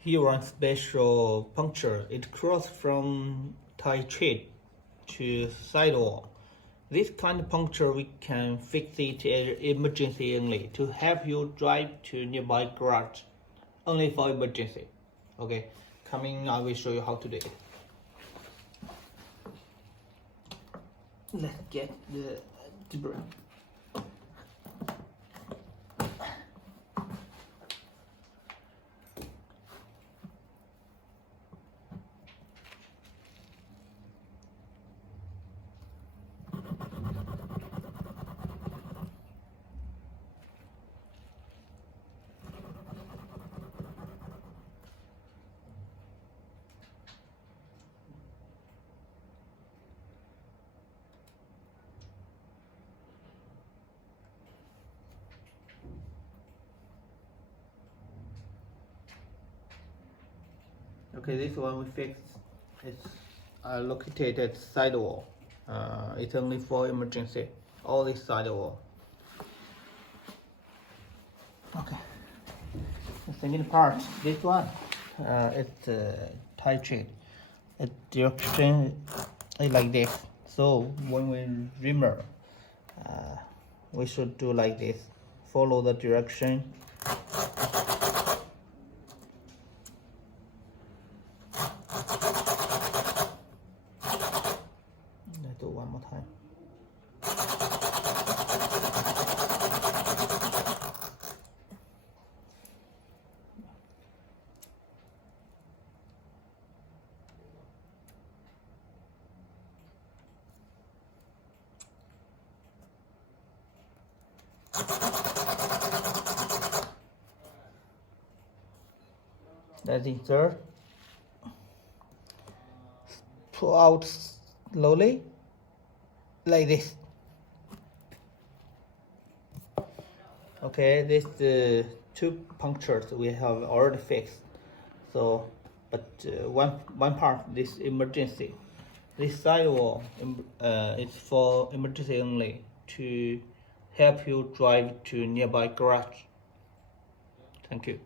Here one special puncture. It crosses from tie treat to sidewall. This kind of puncture we can fix it as emergency only to help you drive to nearby garage. Only for emergency. Okay, coming I will show you how to do it. Let's get the zebra. Okay, this one we fixed. It's located at sidewall. It's only for emergency. All this sidewall. Okay. The second part, this one, it's tie chain. Its direction is like this. So when we remove, we should do like this. Follow the direction. Let's do one more time. Let's insert. Pull out slowly, like this. Okay, this two punctures we have already fixed. So, but one part, this emergency. This sidewall is for emergency only to help you drive to nearby garage. Thank you.